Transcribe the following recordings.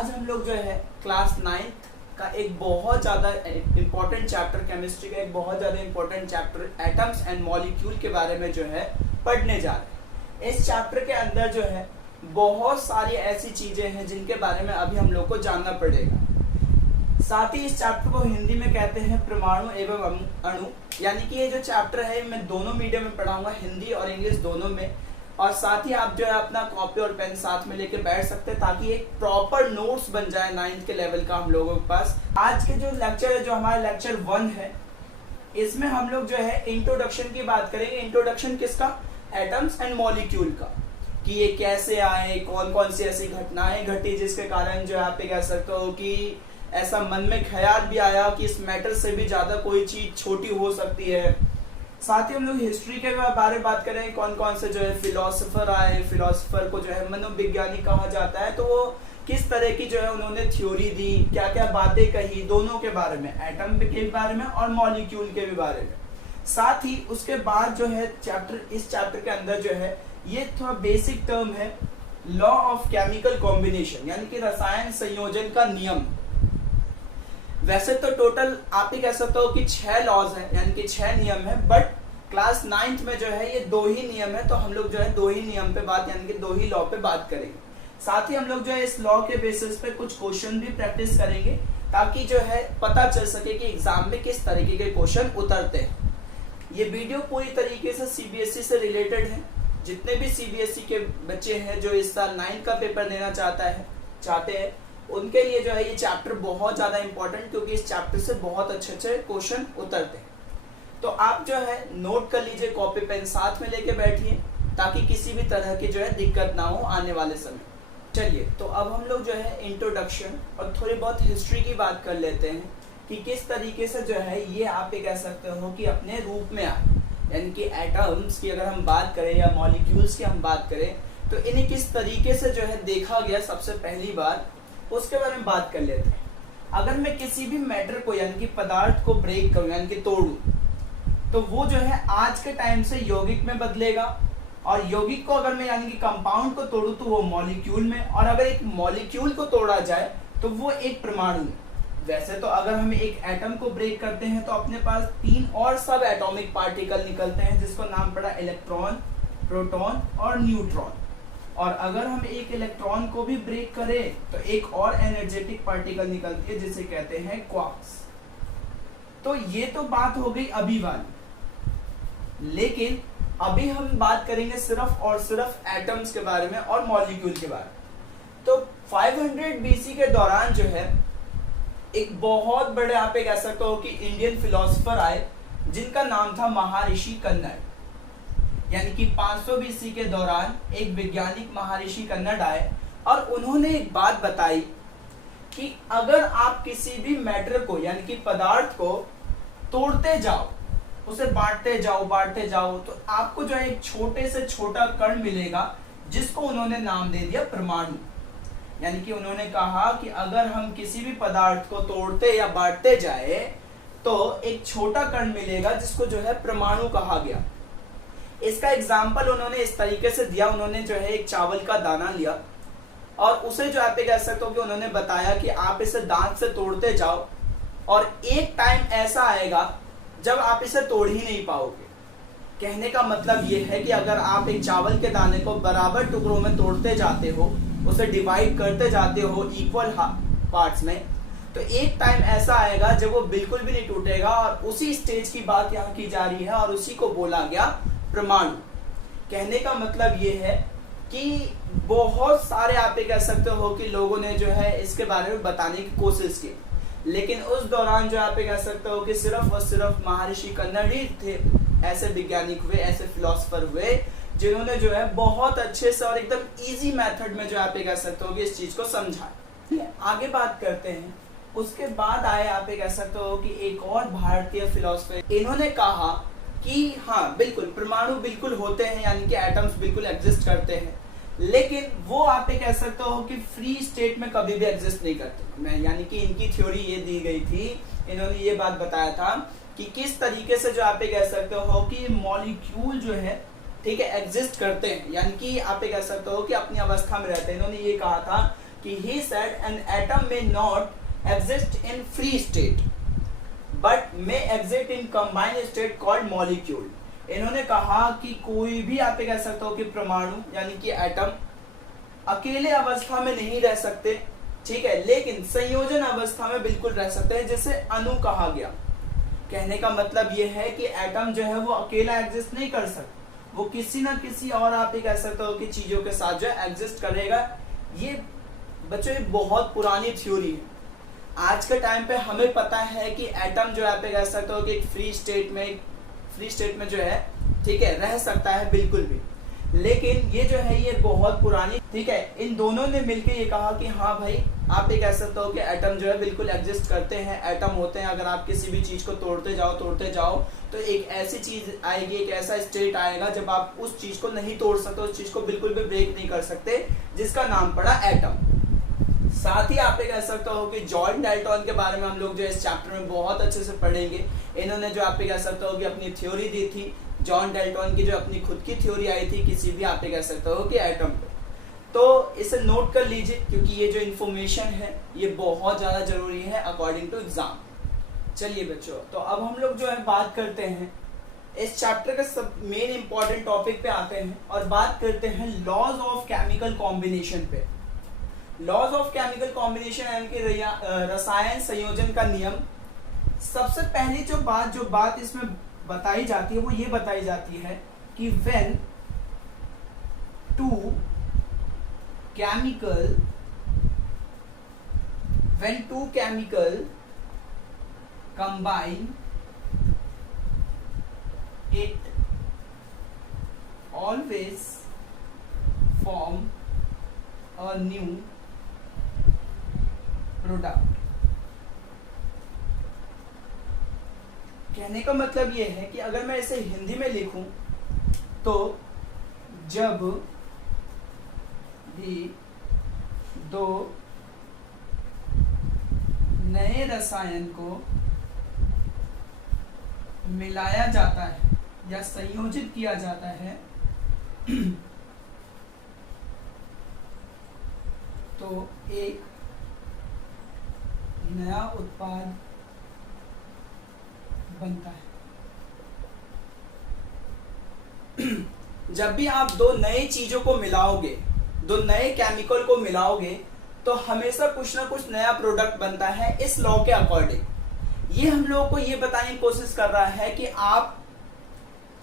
आज हम लोग जो है क्लास 9th का एक बहुत ज़्यादा इम्पोर्टेंट चैप्टर, केमिस्ट्री का एक बहुत ज़्यादा important chapter atoms and molecule के बारे में जो है पढ़ने जा रहे हैं। इस चैप्टर के अंदर जो है बहुत सारी ऐसी चीज़ें हैं जिनके बारे में अभी हम लोग को जानना पड़ेगा। साथ ही इस चैप्टर को हिंदी में कहते हैं परमाणु एवं अणु, यानी कि ये जो चैप्टर है मैं दोनों मीडियम में पढ़ाऊंगा, हिंदी और इंग्लिश दोनों में। और साथ ही आप जो है अपना कॉपी और पेन साथ में लेके बैठ सकते हैं ताकि एक प्रॉपर नोट्स बन जाए 9th के लेवल का हम लोगों के पास। आज के जो लेक्चर है, जो हमारा लेक्चर 1 है, इसमें हम लोग जो है इंट्रोडक्शन की बात करेंगे। इंट्रोडक्शन किसका? एटम्स एंड मॉलिक्यूल का, कि ये कैसे आए, कौन कौन सी ऐसी घटनाएं घटी जिसके कारण जो आप कह सकते हो कि ऐसा मन में ख्याल भी आया कि इस मैटर से भी ज्यादा कोई चीज छोटी हो सकती है। साथ ही हम लोग हिस्ट्री के बारे में बात करें, कौन कौन से जो है फिलोसोफर आए, फिलोसोफर को जो है मनोविज्ञानी कहा जाता है, तो वो किस तरह की जो है उन्होंने थ्योरी दी, क्या क्या बातें कही, दोनों के बारे में, एटम के बारे में और मॉलिक्यूल के भी बारे में। साथ ही उसके बाद जो है इस चैप्टर के अंदर जो है ये थोड़ा बेसिक टर्म है, लॉ ऑफ केमिकल कॉम्बिनेशन, यानी कि रसायन संयोजन का नियम। वैसे तो टोटल आप ही कह सकते हो कि 6 लॉज है, यानी कि 6 नियम है, बट क्लास 9th में जो है ये 2 ही नियम है, तो हम लोग जो है 2 ही नियम पे बात, यानी कि 2 ही लॉ पे बात करेंगे। साथ ही हम लोग जो है इस लॉ के बेसिस पे कुछ क्वेश्चन भी प्रैक्टिस करेंगे ताकि जो है पता चल सके कि एग्जाम में किस तरीके के क्वेश्चन उतरते हैं। ये वीडियो पूरी तरीके से सीबीएसई से रिलेटेड है। जितने भी सीबीएसई के बच्चे हैं जो इस साल 9th का पेपर देना चाहते हैं उनके लिए जो है ये चैप्टर बहुत ज्यादा इंपॉर्टेंट, क्योंकि इस चैप्टर से बहुत अच्छे अच्छे क्वेश्चन उतरते हैं। तो आप जो है नोट कर लीजिए, कॉपी पेन साथ में लेके बैठिए ताकि किसी भी तरह की जो है दिक्कत ना हो आने वाले समय। चलिए, तो अब हम लोग जो है इंट्रोडक्शन और थोड़ी बहुत हिस्ट्री की बात कर लेते हैं कि किस तरीके से जो है ये आप कह सकते हो कि अपने रूप में आए। यानी कि एटम्स की अगर हम बात करें या मॉलिक्यूल्स की हम बात करें तो इन्हें किस तरीके से जो है देखा गया सबसे पहली बार, उसके बारे में बात कर लेते हैं। अगर मैं किसी भी मैटर को यानी कि पदार्थ को ब्रेक करूं यानी कि तोड़ूं, तो वो जो है आज के टाइम से यौगिक में बदलेगा, और यौगिक को अगर मैं यानी कि कंपाउंड को तोड़ूं तो वो मॉलिक्यूल में, और अगर एक मॉलिक्यूल को तोड़ा जाए तो वो एक परमाणु में। वैसे तो अगर हम एक एटम को ब्रेक करते हैं तो अपने पास 3 और सब एटॉमिक पार्टिकल निकलते हैं जिसको नाम पड़ा इलेक्ट्रॉन, प्रोटॉन और न्यूट्रॉन। और अगर हम एक इलेक्ट्रॉन को भी ब्रेक करें तो एक और एनर्जेटिक पार्टिकल निकलती है जिसे कहते हैं क्वार्क्स। तो ये तो बात हो गई अभी वाली, लेकिन अभी हम बात करेंगे सिर्फ और सिर्फ एटम्स के बारे में और मॉलिक्यूल के बारे में। तो 500 BC के दौरान जो है एक बहुत बड़े आप कह सकते हो कि इंडियन फिलोसोफर आए जिनका नाम था महर्षि कन्नड़। यानी कि 500 BC के दौरान एक वैज्ञानिक महर्षि कन्नड़ आए और उन्होंने एक बात बताई कि अगर आप किसी भी मैटर को यानी कि पदार्थ को तोड़ते जाओ, उसे बांटते जाओ तो आपको जो है एक छोटे से छोटा कण मिलेगा जिसको उन्होंने नाम दे दिया परमाणु। यानी कि उन्होंने कहा कि अगर हम किसी भी पदार्थ को तोड़ते या बांटते जाए तो एक छोटा कण मिलेगा जिसको जो है परमाणु कहा गया। इसका एग्जाम्पल उन्होंने इस तरीके से दिया, उन्होंने जो है एक चावल का दाना लिया और उसे जो आप कह सकते हो कि उन्होंने बताया कि आप इसे दांत से तोड़ते जाओ और एक टाइम ऐसा आएगा जब आप इसे तोड़ ही नहीं पाओगे। कहने का मतलब ये है कि अगर आप एक चावल के दाने को बराबर टुकड़ों में तोड़ते जाते हो, उसे डिवाइड करते जाते हो इक्वल पार्ट्स में, तो एक टाइम ऐसा आएगा जब वो बिल्कुल भी नहीं टूटेगा। और उसी स्टेज की बात यहाँ की जा रही है और उसी को बोला गया परमाणु। कहने का मतलब ये है कि बहुत सारे आप कह सकते हो कि लोगों ने जो है इसके बारे में बताने की कोशिश की, लेकिन उस दौरान जो आप कह सकते हो कि सिर्फ और सिर्फ महर्षि कन्नड़ ही थे, ऐसे वैज्ञानिक हुए, ऐसे फिलोसोफर हुए जिन्होंने जो है बहुत अच्छे से और एकदम इजी मेथड में जो आप कह सकते हो कि इस चीज को समझा। आगे बात करते हैं। उसके बाद आए आप कह सकते हो कि एक और भारतीय फिलोसोफर, इन्होंने कहा कि हाँ बिल्कुल परमाणु बिल्कुल होते हैं, यानी कि एटम्स बिल्कुल एग्जिस्ट करते हैं, लेकिन वो आप कह सकते हो कि फ्री स्टेट में कभी भी एग्जिस्ट नहीं करते। यानी कि इनकी थ्योरी ये दी गई थी, इन्होंने ये बात बताया था कि किस तरीके से जो आप कह सकते हो कि मॉलिक्यूल जो है ठीक है एग्जिस्ट करते हैं, यानी कि आप कह सकते हो कि अपनी अवस्था में रहते हैं। इन्होंने ये कहा था कि he said an atom may not exist in free state but may exist in combined state called molecule। इन्होंने कहा कि कोई भी आप कह सकते हो कि परमाणु यानी कि एटम अकेले अवस्था में नहीं रह सकते, ठीक है, लेकिन संयोजन अवस्था में बिल्कुल रह सकते हैं, जिसे अणु कहा गया। कहने का मतलब ये है कि एटम जो है वो अकेला एग्जिस्ट नहीं कर सकता, वो किसी ना किसी और आप कह सकते हो कि चीजों के साथ जो है एग्जिस्ट करेगा। ये बच्चों ये बहुत पुरानी थ्योरी है। आज के टाइम पे हमें पता है कि एटम जो है आप कह सकते हो कि एक फ्री स्टेट में जो है, ठीक है, रह सकता है बिल्कुल भी, लेकिन ये जो है ये बहुत पुरानी, ठीक है, इन दोनों ने मिलकर ये कहा कि हाँ भाई आप ये कह सकते हो कि एटम जो है बिल्कुल एग्जिस्ट करते हैं, एटम होते हैं। अगर आप किसी भी चीज को तोड़ते जाओ तो एक ऐसी चीज आएगी, एक ऐसा स्टेट आएगा जब आप उस चीज को नहीं तोड़ सकते, उस चीज को बिल्कुल भी ब्रेक नहीं कर सकते, जिसका नाम पड़ा एटम। साथ ही आप ये कह सकते हो कि जॉन डाल्टन के बारे में हम लोग जो इस चैप्टर में बहुत अच्छे से पढ़ेंगे। इन्होंने जो आप ये कह सकते हो कि अपनी थ्योरी दी थी, जॉन डाल्टन की जो अपनी खुद की थ्योरी आई थी किसी भी आप ये कह सकते हो कि एटम पे, तो इसे नोट कर लीजिए क्योंकि ये जो इन्फॉर्मेशन है ये बहुत ज्यादा जरूरी है अकॉर्डिंग टू एग्जाम। चलिए बच्चों, तो अब हम लोग जो है बात करते हैं इस चैप्टर के सब मेन इंपॉर्टेंट टॉपिक पे आते हैं और बात करते हैं लॉज ऑफ केमिकल कॉम्बिनेशन पे। लॉज ऑफ केमिकल कॉम्बिनेशन यानी कि रसायन संयोजन का नियम। सबसे पहली जो बात इसमें बताई जाती है वो ये बताई जाती है कि when two chemical combine, it always form a new product। कहने का मतलब ये है कि अगर मैं इसे हिंदी में लिखूं तो जब भी दो नए रसायन को मिलाया जाता है या संयोजित किया जाता है तो एक नया उत्पाद बनता है। जब भी आप दो नई चीजों को मिलाओगे, दो नए केमिकल को मिलाओगे तो हमेशा कुछ ना कुछ नया प्रोडक्ट बनता है इस लॉ के अकॉर्डिंग। ये हम लोगों को ये बताने की कोशिश कर रहा है कि आप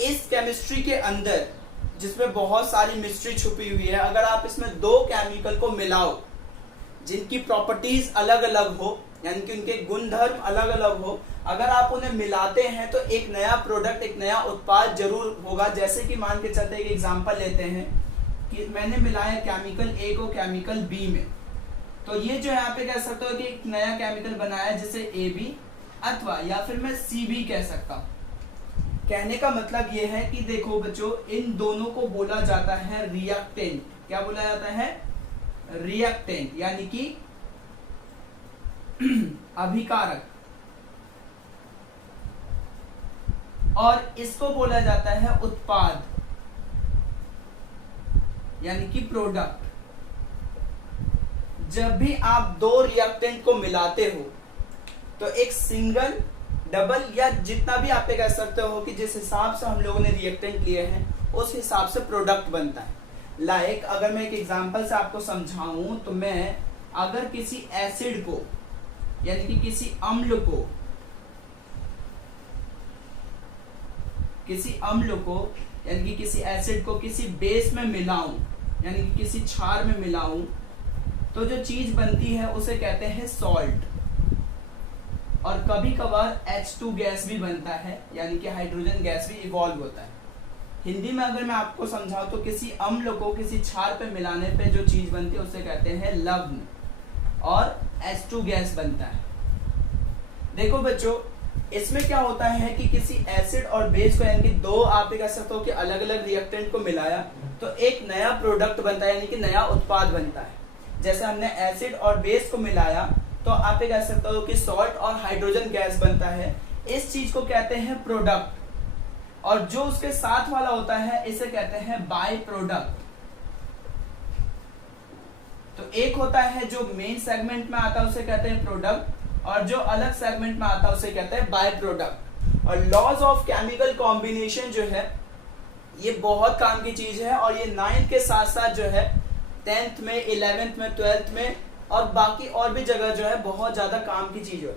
इस केमिस्ट्री के अंदर जिसमें बहुत सारी मिस्ट्री छुपी हुई है, अगर आप इसमें दो केमिकल को मिलाओ जिनकी प्रॉपर्टीज अलग अलग हो यानी कि उनके गुणधर्म अलग अलग हो, अगर आप उन्हें मिलाते हैं तो एक नया प्रोडक्ट, एक नया उत्पाद जरूर होगा। जैसे कि मान के चलते एक एग्जांपल लेते हैं कि मैंने मिलाया केमिकल ए को केमिकल बी में, तो ये जो है यहाँ पे कह सकते हो कि एक नया केमिकल बनाया जिसे ए बी अथवा या फिर मैं सी बी कह सकता हूँ। कहने का मतलब ये है कि देखो बच्चों, इन दोनों को बोला जाता है रिएक्टेंट। क्या बोला जाता है? रिएक्टेंट यानी कि अभिकारक, और इसको बोला जाता है उत्पाद यानी कि प्रोडक्ट। जब भी आप दो रिएक्टेंट को मिलाते हो तो एक सिंगल, डबल या जितना भी आप कह सकते हो कि जिस हिसाब से हम लोगों ने रिएक्टेंट लिए हैं उस हिसाब से प्रोडक्ट बनता है। लाइक अगर मैं एक एग्जांपल से आपको समझाऊं तो मैं अगर किसी एसिड को यानी कि किसी अम्ल को यानी कि किसी एसिड को किसी बेस में मिलाऊं यानी कि किसी क्षार में मिलाऊं तो जो चीज बनती है उसे कहते हैं सॉल्ट। और कभी कभार H2 गैस भी बनता है यानी कि हाइड्रोजन गैस भी इवॉल्व होता है। हिंदी में अगर मैं आपको समझाऊं तो किसी अम्ल को किसी क्षार पे मिलाने पे जो चीज बनती है उसे कहते हैं लवण और H2 गैस बनता है। देखो बच्चों, इसमें क्या होता है कि किसी एसिड और बेस को यानी कि दो आप कह सकते हो कि अलग अलग रिएक्टेंट को मिलाया तो एक नया प्रोडक्ट बनता है यानी कि नया उत्पाद बनता है। जैसे हमने एसिड और बेस को मिलाया तो आप कह सकते हो कि सॉल्ट और हाइड्रोजन गैस बनता है। इस चीज को कहते हैं प्रोडक्ट, और जो उसके साथ वाला होता है इसे कहते हैं बाय प्रोडक्ट। तो एक होता है जो मेन सेगमेंट में आता है उसे कहते हैं प्रोडक्ट, और जो अलग सेगमेंट में आता है उसे कहते हैं बाय प्रोडक्ट। और लॉज ऑफ केमिकल कॉम्बिनेशन जो है ये बहुत काम की चीज है, और ये 9th के साथ साथ जो है 10th में, 11th में, 12th में और बाकी और भी जगह जो है बहुत ज्यादा काम की चीज है।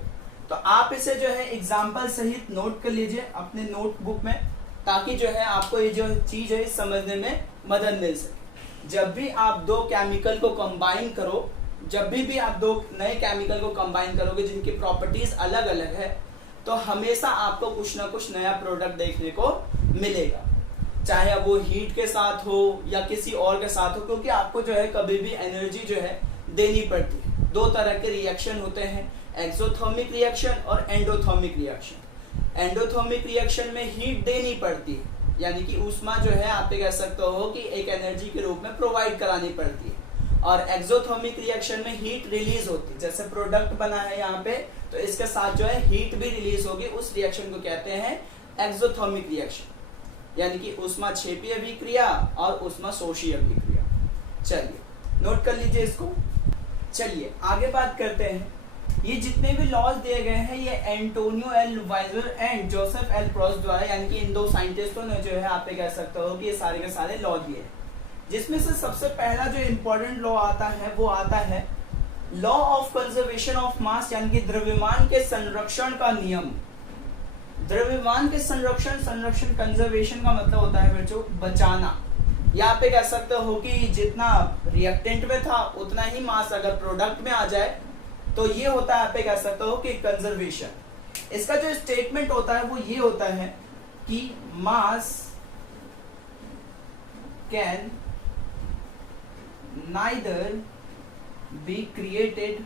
तो आप इसे जो है एग्जाम्पल सहित नोट कर लीजिए अपने नोटबुक में, ताकि जो है आपको ये जो चीज है समझने में मदद मिल सके। जब भी आप दो केमिकल को कंबाइन करो, जब भी आप दो नए केमिकल को कंबाइन करोगे जिनकी प्रॉपर्टीज अलग अलग है, तो हमेशा आपको कुछ ना कुछ नया प्रोडक्ट देखने को मिलेगा, चाहे अब वो हीट के साथ हो या किसी और के साथ हो, क्योंकि आपको जो है कभी भी एनर्जी जो है देनी पड़ती है। दो तरह के रिएक्शन होते हैं, एक्सोथर्मिक रिएक्शन और एंडोथर्मिक रिएक्शन। एंडोथर्मिक रिएक्शन में हीट देनी पड़ती है, यानी कि ऊष्मा जो है आप कह सकते हो कि एक एनर्जी के रूप में प्रोवाइड करानी पड़ती है। और एक्सोथर्मिक रिएक्शन में हीट रिलीज होती है, जैसे प्रोडक्ट बना है यहाँ पे तो इसके साथ जो है हीट भी रिलीज होगी, उस रिएक्शन को कहते हैं एक्सोथर्मिक रिएक्शन, यानी कि ऊष्मा क्षेपीय अभिक्रिया और ऊष्मा शोषीय अभिक्रिया। चलिए नोट कर लीजिए इसको। चलिए आगे बात करते हैं। ये जितने भी लॉज दिए गए हैं ये Antonio L Wiser and Joseph L Proust द्वारा, यानी कि इन दो साइंटिस्टों ने जो है आप कह सकते हो कि ये सारे के सारे लॉ दिए, जिसमें से सबसे पहला जो इम्पोर्टेंट लॉ आता है वो आता है law of conservation of mass, यानी कि द्रव्यमान के संरक्षण का नियम। द्रव्यमान के संरक्षण कंजर्वेशन का मतलब होता है बच्चों बचाना। यहाँ पे कह सकते हो कि जितना रिएक्टेंट में था उतना ही मास अगर प्रोडक्ट में आ जाए तो ये होता है, आप कह सकते हो कि कंजर्वेशन। इसका जो स्टेटमेंट होता है वो ये होता है कि mass can neither be created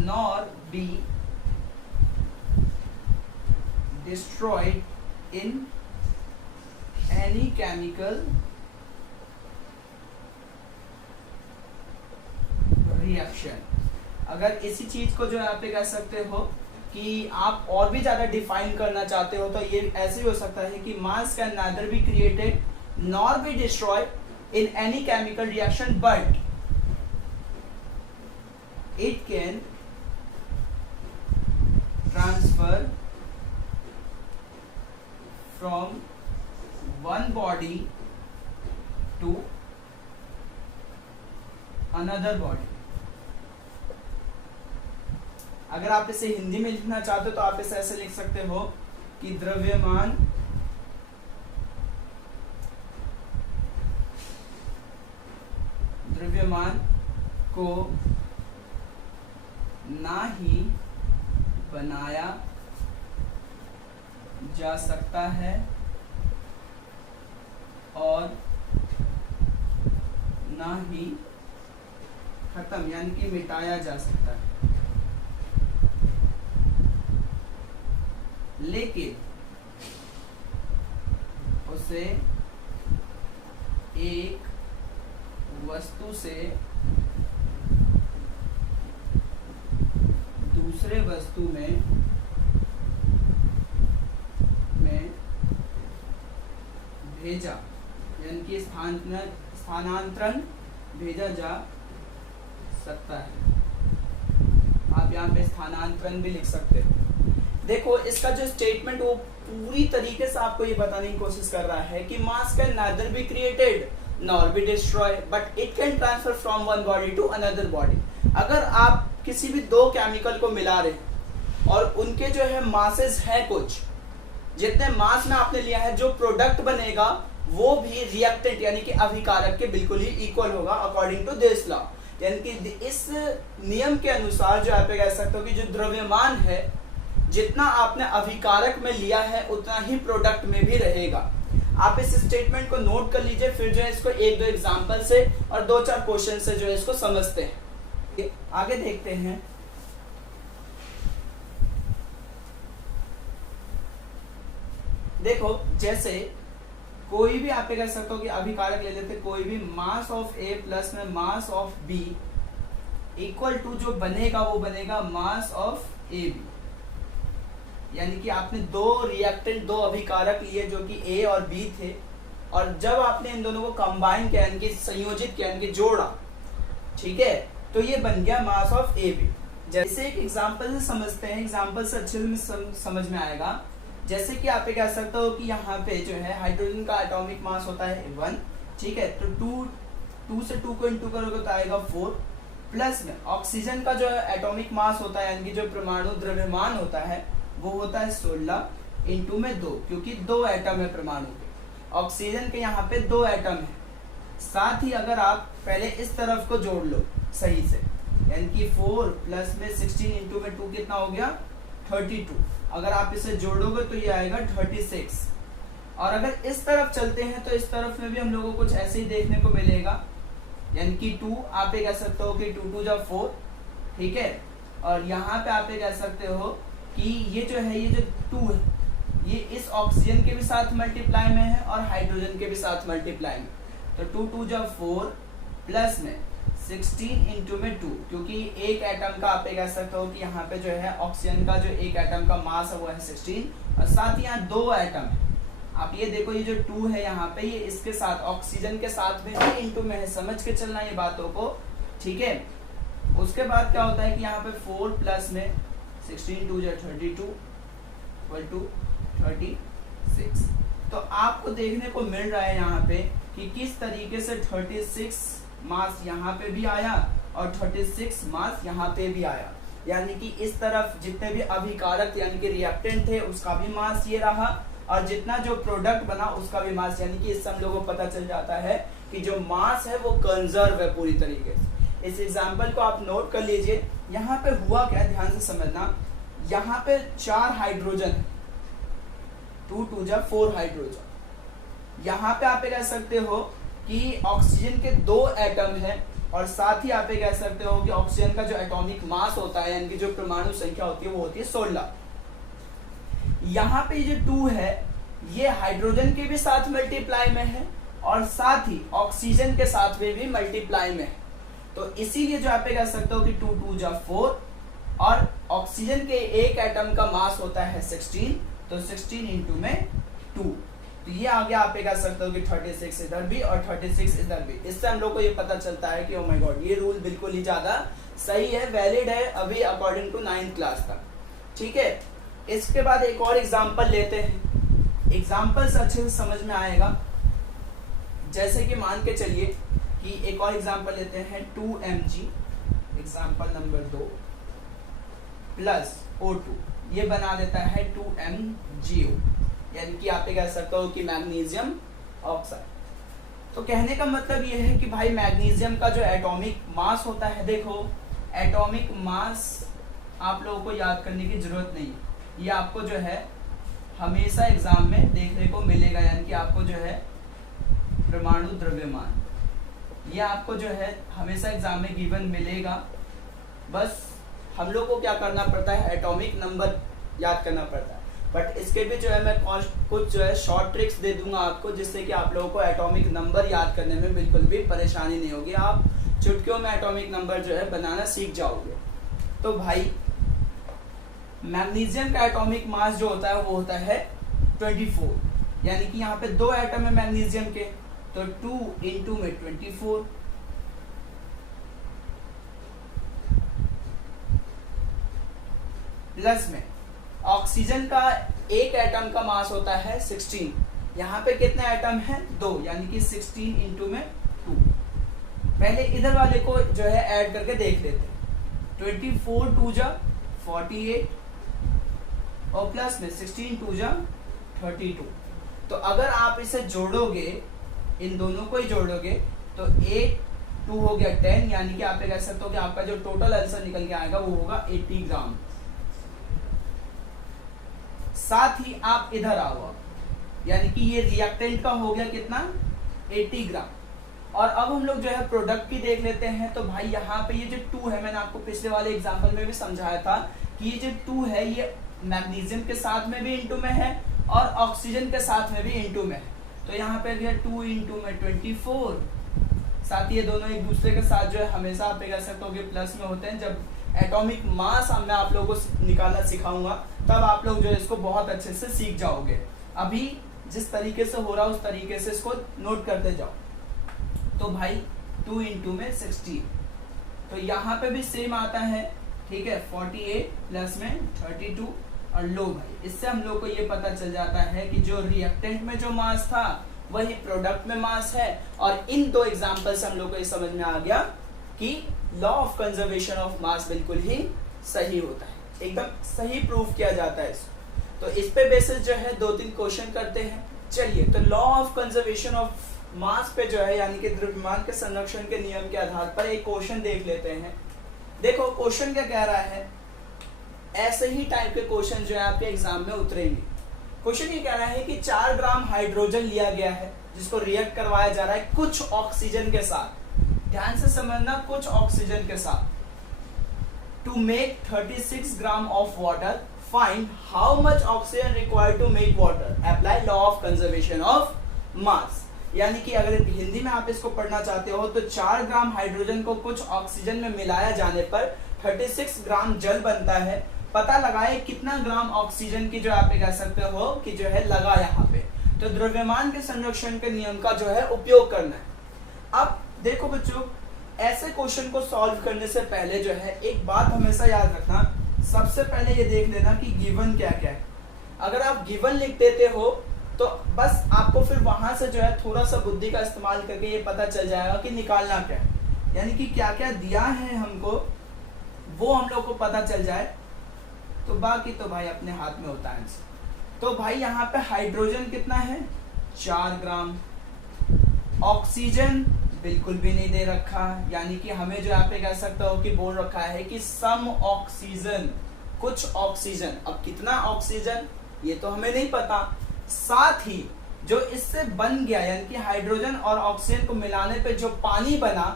nor be destroyed in any chemical reaction। अगर इसी चीज को जो है आप कह सकते हो कि आप और भी ज्यादा डिफाइन करना चाहते हो तो ये ऐसे भी हो सकता है कि mass can neither be created nor be destroyed in any chemical reaction but it can transfer from one body to another body। अगर आप इसे हिंदी में लिखना चाहते हो तो आप इसे ऐसे लिख सकते हो कि द्रव्यमान को ना ही बनाया जा सकता है और ना ही खत्म यानी कि मिटाया जा सकता है, लेकिन उसे एक वस्तु से दूसरे वस्तु में भेजा यानी कि स्थानांतरण भेजा जा सकता है। आप यहाँ पे स्थानांतरण भी लिख सकते हो। देखो इसका जो स्टेटमेंट वो पूरी तरीके से आपको ये बताने की कोशिश कर रहा है कि mass can neither be created nor be destroy but it can transfer from one body to another body. अगर आप किसी भी दो केमिकल को मिला रहे और उनके जो है मासेस है कुछ, जितने मास में आपने लिया है जो प्रोडक्ट बनेगा वो भी रिएक्टेंट यानी कि अभिकारक के बिल्कुल ही इक्वल होगा अकॉर्डिंग टू दिस लॉ। यानी कि इस नियम के अनुसार जो आप कह सकते हो कि जो द्रव्यमान है जितना आपने अभिकारक में लिया है उतना ही प्रोडक्ट में भी रहेगा। आप इस स्टेटमेंट को नोट कर लीजिए, फिर जो है इसको एक दो एग्जांपल से और दो चार क्वेश्चन से जो है इसको समझते हैं। आगे देखते हैं। देखो जैसे कोई भी आप कह सकते हो कि अभिकारक ले लेते, कोई भी मास ऑफ ए प्लस में mass of B equal to जो बनेगा वो बनेगा मास ऑफ ए बी। यानी कि आपने दो रिएक्टेंट दो अभिकारक लिए जो कि ए और बी थे, और जब आपने इन दोनों को कंबाइन किया, इनकी संयोजित किया, इनके जोड़ा, ठीक है, तो ये बन गया मास ऑफ AB। जैसे एक एग्जांपल से समझते हैं, एग्जांपल से अच्छे से समझ में आएगा। जैसे कि आप कह सकते हो कि यहाँ पे जो है हाइड्रोजन का एटॉमिक मास होता है 1, ठीक है, तो 2 से 2 को इंटू करोगे तो आएगा 4, प्लस में ऑक्सीजन का जो एटॉमिक मास होता है, यानी कि जो परमाणु द्रव्यमान होता है वो होता है 16 इंटू में 2, क्योंकि 2 एटम है परमाणु के, ऑक्सीजन के यहाँ पे 2 एटम है। साथ ही अगर आप पहले इस तरफ को जोड़ लो सही से, यानी कि 4 प्लस में 16 इंटू में 2 कितना हो गया 32, अगर आप इसे जोड़ोगे तो ये आएगा 36। और अगर इस तरफ चलते हैं तो इस तरफ में भी हम लोगों को कुछ ऐसे ही देखने को मिलेगा, यानी कि 2 आप ये कह सकते हो कि 2 2 जा 4, ठीक है, और यहाँ पे आप ये कह सकते हो कि ये जो है, ये जो 2 है ये इस ऑक्सीजन के भी साथ मल्टीप्लाई में है और हाइड्रोजन के भी साथ मल्टीप्लाई में, तो 2 2 जा 4 प्लस में 16 इंटू में 2, क्योंकि एक एटम का आप कह सकते हो कि यहाँ पे जो है ऑक्सीजन का जो एक एटम का मास है वो है 16, और साथ ही यहाँ 2 एटम है। आप ये देखो, ये जो 2 है यहाँ पे, ये इसके साथ ऑक्सीजन के साथ में भी इंटू में है, समझ के चलना ये बातों को, ठीक है। उसके बाद क्या होता है कि यहाँ पे 4 प्लस में 16 2 जा 32 इक्वल टू 36। तो आपको देखने को मिल रहा है यहाँ पे कि किस तरीके से 36 मास यहाँ पे भी आया और 36 मास यहाँ पे भी आया, यानी कि इस तरफ जितने भी अभिकारक यानी कि रिएक्टेंट थे उसका भी मास ये रहा, और जितना जो प्रोडक्ट बना उसका भी मास, यानी कि इससे हम लोगों को पता चल जाता है कि जो मास है वो कंजर्व है पूरी तरीके से। इस एग्जाम्पल को आप नोट कर लीजिए। यहाँ पे हुआ क्या, ध्यान से समझना, यहाँ पे 4 हाइड्रोजन, 2 2 जा 4 हाइड्रोजन। यहाँ पे आप कह सकते हो कि ऑक्सीजन के 2 एटम है, और साथ ही आप कह सकते हो कि ऑक्सीजन का जो एटॉमिक मास होता है, यानी कि जो परमाणु संख्या होती है वो होती है 16। यहाँ पे ये जो 2 है ये हाइड्रोजन के भी साथ मल्टीप्लाई में है और साथ ही ऑक्सीजन के साथ में भी मल्टीप्लाई में है, तो इसीलिए जो आप कह सकते हो कि 2 2 जा 4, और ऑक्सीजन के एक एटम का मास होता है 16, तो 16 इंटू में 2, तो ये आगे आप कह सकते हो कि 36 इधर भी और 36 इधर भी। इससे हम लोग को ये पता चलता है कि ओ माय गॉड, ये रूल बिल्कुल ही ज्यादा सही है, वैलिड है अभी अकॉर्डिंग टू 9th क्लास तक, ठीक है। इसके बाद एक और एग्जांपल लेते हैं, एग्जांपल से अच्छे से समझ में आएगा। जैसे कि मान के चलिए कि एक और एग्जांपल लेते हैं, 2Mg, example number 2 plus O2, ये बना देता है 2MgO, यानी कि आप कह सकते हो कि मैग्नीशियम ऑक्साइड। तो कहने का मतलब ये है कि भाई मैग्नीशियम का जो एटॉमिक मास होता है, देखो एटॉमिक मास आप लोगों को याद करने की जरूरत नहीं है, ये आपको जो है हमेशा एग्जाम में देखने को मिलेगा, यानी कि आपको जो है परमाणु द्रव्यमान, ये आपको जो है हमेशा एग्जाम में गिवन मिलेगा। बस हम लोग को क्या करना पड़ता है, एटॉमिक नंबर याद करना पड़ता है। बट इसके भी जो है मैं कुछ जो है शॉर्ट ट्रिक्स दे दूंगा आपको, जिससे कि आप लोगों को एटॉमिक नंबर याद करने में बिल्कुल भी परेशानी नहीं होगी, आप चुटकियों में एटॉमिक नंबर जो है बनाना सीख जाओगे। तो भाई मैग्नीशियम का एटॉमिक मास जो होता है वो होता है 24, यानी कि यहाँ पे 2 एटम है मैग्नीशियम के, तो 2 इंटू में 24, प्लस में ऑक्सीजन का एक एटम का मास होता है 16, यहाँ पे कितने एटम है 2, यानी कि 16 इंटू में 2। पहले इधर वाले को जो है ऐड करके देख लेते हैं, 24 2 जा 48 और प्लस में 16 2 जा 32। तो अगर आप इसे जोड़ोगे, इन दोनों को ही जोड़ोगे, तो 8 2 हो गया 10, यानी कि आप कह सकते हो कि आपका जो टोटल आंसर निकल के आएगा वो होगा 80 ग्राम। साथ ही आप इधर आओ, यानी कि ये रिएक्टेंट का हो गया कितना 80 ग्राम। और अब हम लोग जो है प्रोडक्ट की देख लेते हैं। तो भाई यहाँ पे ये जो 2 है, मैंने आपको पिछले वाले एग्जांपल में भी समझाया था कि ये जो 2 है ये मैग्नीशियम के साथ में भी इंटू में है और ऑक्सीजन के साथ में भी इंटू में है। तो यहाँ पे भी 2 इंटू में 24, साथ ही ये दोनों एक दूसरे के साथ जो है हमेशा आप कह सकते हो कि प्लस में होते हैं। जब एटॉमिक मास मैं आप लोगों को निकालना सिखाऊंगा तब आप लोग जो है इसको बहुत अच्छे से सीख जाओगे। अभी जिस तरीके से हो रहा है उस तरीके से इसको नोट करते जाओ। तो भाई 2 इंटू में 16, तो यहाँ पे भी सेम आता है, ठीक है, 48 प्लस में 32। और लो भाई, इससे हम लोग को ये पता चल जाता है कि जो रिएक्टेंट में जो मास था वही प्रोडक्ट में मास है। और इन दो एग्जांपल से हम लोग को ये समझ में आ गया कि लॉ ऑफ कंजर्वेशन ऑफ मास बिल्कुल ही सही होता है, एकदम सही प्रूव किया जाता है इसको। तो इस पे बेसिस जो है 2-3 क्वेश्चन करते हैं। चलिए, तो लॉ ऑफ कंजर्वेशन ऑफ मास पे जो है यानी कि द्रव्यमान के संरक्षण के नियम के आधार पर एक क्वेश्चन देख लेते हैं। देखो क्वेश्चन क्या कह रहा है, ऐसे ही टाइप के क्वेश्चन जो है आपके एग्जाम में उतरेंगे। क्वेश्चन ये कह रहा है कि 4 ग्राम हाइड्रोजन लिया गया है जिसको रिएक्ट करवाया जा रहा है कुछ ऑक्सीजन के साथ, ध्यान से समझना, कुछ ऑक्सीजन के साथ, to make 36 gram of water, find how much oxygen required to make water, apply law of conservation of mass. यानी कि अगर हिंदी में आप इसको पढ़ना चाहते हो तो 4 ग्राम हाइड्रोजन को कुछ ऑक्सीजन में मिलाया जाने पर 36 ग्राम जल बनता है। पता लगाए कितना ग्राम ऑक्सीजन की जो आप कह सकते हो कि जो है लगा यहाँ पे। तो द्रव्यमान के संरक्षण के नियम का जो है उपयोग करना है। अब देखो बच्चों, ऐसे क्वेश्चन को सॉल्व करने से पहले जो है एक बात हमेशा याद रखना, सबसे पहले ये देख लेना कि गिवन क्या क्या है। अगर आप गिवन लिख देते हो तो बस आपको फिर वहां से जो है थोड़ा सा बुद्धि का इस्तेमाल करके ये पता चल जाएगा कि निकालना क्या है, यानी कि क्या क्या दिया है हमको वो हम लोग को पता चल जाए, तो बाकी तो भाई अपने हाथ में होता है। तो भाई यहाँ पे हाइड्रोजन कितना है, 4 ग्राम, ऑक्सीजन बिल्कुल भी नहीं दे रखा, यानी कि हमें जो यहाँ पे कह सकते हो कि बोल रखा है कि सम ऑक्सीजन, कुछ ऑक्सीजन। अब कितना ऑक्सीजन ये तो हमें नहीं पता। साथ ही जो इससे बन गया यानी कि हाइड्रोजन और ऑक्सीजन को मिलाने पे जो पानी बना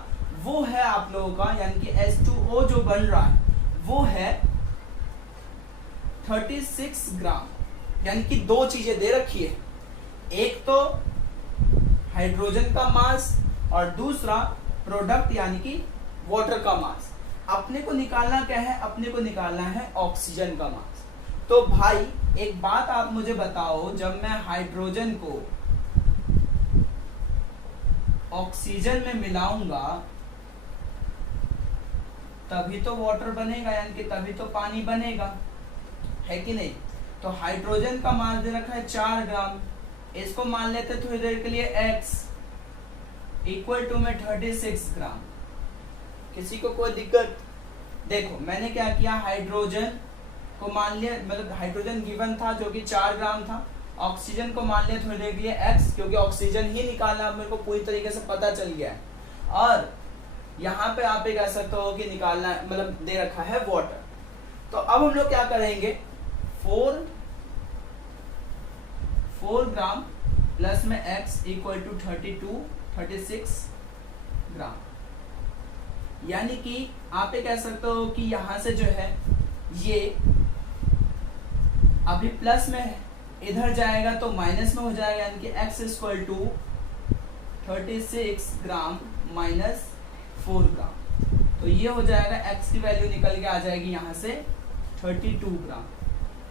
वो है आप लोगों का, यानी कि H2O जो बन रहा है वो है 36 ग्राम। यानी कि 2 चीजें दे रखी है, एक तो हाइड्रोजन का मास और दूसरा प्रोडक्ट यानी कि वाटर का मास। अपने को निकालना क्या है, अपने को निकालना है ऑक्सीजन का मास। तो भाई एक बात आप मुझे बताओ, जब मैं हाइड्रोजन को ऑक्सीजन में मिलाऊंगा तभी तो वाटर बनेगा, यानी कि तभी तो पानी बनेगा, है कि नहीं। तो हाइड्रोजन का मास दे रखा है 4 ग्राम, इसको मान लेते थोड़ी देर के लिए x इक्वल टू में 36 ग्राम। किसी को कोई दिक्कत? देखो मैंने क्या किया, हाइड्रोजन को मान लिया, मतलब हाइड्रोजन गिवन था जो कि 4 ग्राम था, ऑक्सीजन को मान लिया थोड़ी देर के लिए x, क्योंकि ऑक्सीजन ही निकालना मेरे को पूरी तरीके से पता चल गया है। और यहाँ पे आप कह सकते हो कि निकालना मतलब दे रखा है वाटर। तो अब हम लोग क्या करेंगे, 4 ग्राम प्लस में x इक्वल टू 36 ग्राम, यानी कि आप कह सकते हो कि यहां से जो है ये अभी प्लस में है, इधर जाएगा तो माइनस में हो जाएगा, यानी कि x equal to 36 gram minus 4 gram. तो ये हो जाएगा, x की वैल्यू निकल के आ जाएगी यहाँ से 32 ग्राम।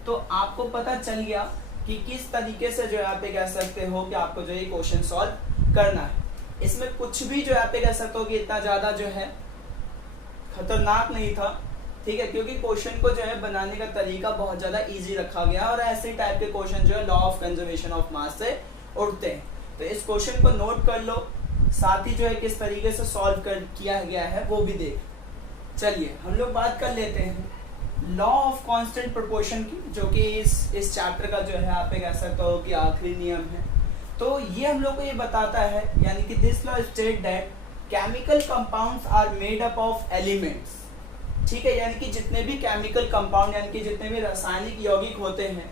तो आपको पता चल गया कि किस तरीके से जो है आप कह सकते हो कि आपको जो ये क्वेश्चन सॉल्व करना है। इसमें कुछ भी जो है आप कह सकते हो कि इतना ज्यादा जो है खतरनाक नहीं था, ठीक है, क्योंकि क्वेश्चन को जो है बनाने का तरीका बहुत ज्यादा इजी रखा गया और ऐसे टाइप के क्वेश्चन जो है लॉ ऑफ कंजर्वेशन ऑफ मास से उठते हैं। तो इस क्वेश्चन को नोट कर लो, साथ ही जो है किस तरीके से सॉल्व किया गया है वो भी देख। चलिए हम लोग बात कर लेते हैं लॉ ऑफ कांस्टेंट प्रोपोर्शन की, जो कि इस चैप्टर का जो है आप कह सकते हो कि आखिरी नियम है। तो ये हम लोग को ये बताता है, यानी कि this law state that chemical compounds are made up of elements, ठीक है, यानी कि जितने भी केमिकल कंपाउंड यानी कि जितने भी रासायनिक यौगिक होते हैं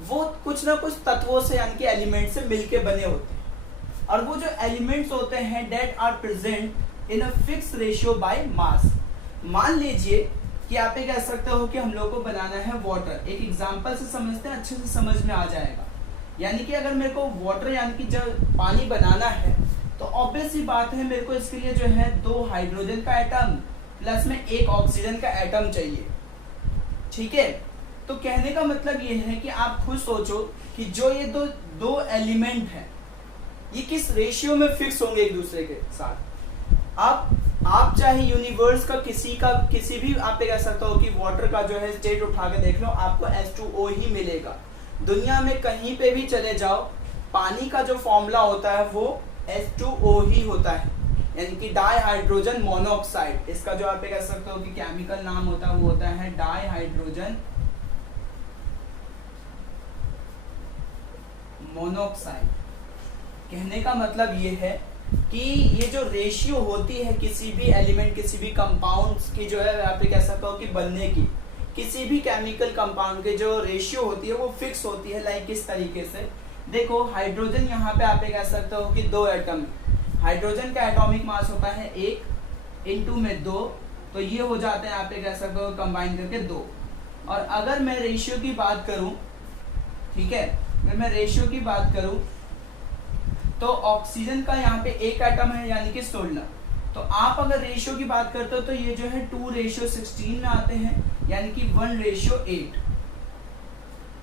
वो कुछ ना कुछ तत्वों से यानी कि एलिमेंट से मिलके बने होते हैं। और वो जो एलिमेंट्स होते हैं that are present in a fix ratio by mass. मान लीजिए कि आप ये कह सकते हो कि हम लोग को बनाना है वाटर, एक एग्जांपल से समझते हैं, अच्छे से समझ में आ जाएगा। यानी कि अगर मेरे को वाटर यानी कि जब पानी बनाना है तो ऑब्वियस सी बात है मेरे को इसके लिए जो है 2 हाइड्रोजन का एटम प्लस में 1 ऑक्सीजन का एटम चाहिए, ठीक है। तो कहने का मतलब ये है कि आप खुद सोचो कि जो ये दो एलिमेंट हैं ये किस रेशियो में फिक्स होंगे एक दूसरे के साथ। आप चाहे यूनिवर्स का किसी भी आप कह सकते हो कि वाटर का जो है स्टेट उठा के देख लो, आपको H2O ही मिलेगा। दुनिया में कहीं पे भी चले जाओ, पानी का जो फॉर्मूला होता है वो H2O ही होता है, यानी कि डाई हाइड्रोजन मोनोऑक्साइड। इसका जो आप कह सकते हो कि केमिकल नाम होता है वो होता है डाई हाइड्रोजन मोनोऑक्साइड। कहने का मतलब ये है कि ये जो रेशियो होती है किसी भी एलिमेंट, किसी भी कंपाउंड्स की जो है आप कह सकते हो कि बनने की, किसी भी केमिकल कंपाउंड के जो रेशियो होती है वो फिक्स होती है। लाइक किस तरीके से देखो, हाइड्रोजन यहाँ पे आप कह सकते हो कि 2 एटम है। हाइड्रोजन का एटॉमिक मास होता है 1 इंटू में 2, तो ये हो जाते हैं आप कह सकते हो कंबाइन करके 2। और अगर मैं रेशियो की बात करूं, ठीक है, अगर मैं रेशियो की बात करूं तो ऑक्सीजन का यहाँ पे 1 एटम है यानी कि 16। तो आप अगर रेशियो की बात करते हो तो ये जो है 2:16 में आते हैं, यानी कि 1:8।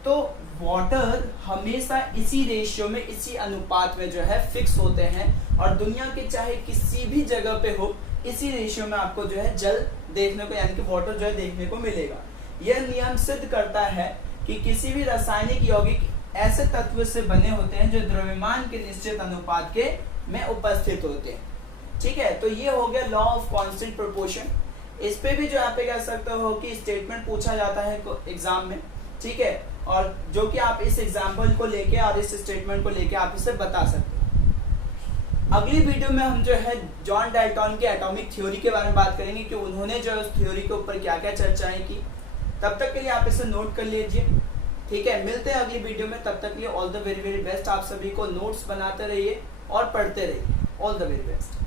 तो वाटर हमेशा इसी रेशियो में, इसी अनुपात में जो है फिक्स होते हैं, और दुनिया के चाहे किसी भी जगह पे हो इसी रेशियो में आपको जो है जल देखने को, यानी कि वाटर जो है देखने को मिलेगा। यह नियम सिद्ध करता है कि किसी भी रासायनिक यौगिक ऐसे तत्व से बने होते हैं जो द्रव्यमान के निश्चित अनुपात के में उपस्थित होते हैं। ठीक है, तो ये हो गया लॉ ऑफ कांस्टेंट प्रोपोर्शन। इस पे भी जो आप कह सकते हो कि स्टेटमेंट पूछा जाता है एग्जाम में, ठीक है, और जो कि आप इस एग्जाम्पल को लेके और इस स्टेटमेंट को लेके आप इसे बता सकते हो। अगली वीडियो में हम जो है जॉन डाल्टन के एटॉमिक थ्योरी के बारे में बात करेंगे कि उन्होंने जो उस थ्योरी के ऊपर क्या क्या चर्चाएं की। तब तक के लिए आप इसे नोट कर लीजिए, ठीक है। मिलते हैं अगली वीडियो में, तब तक के लिए all the very very best. आप सभी को नोट्स बनाते रहिए और पढ़ते रहिए। All the very best.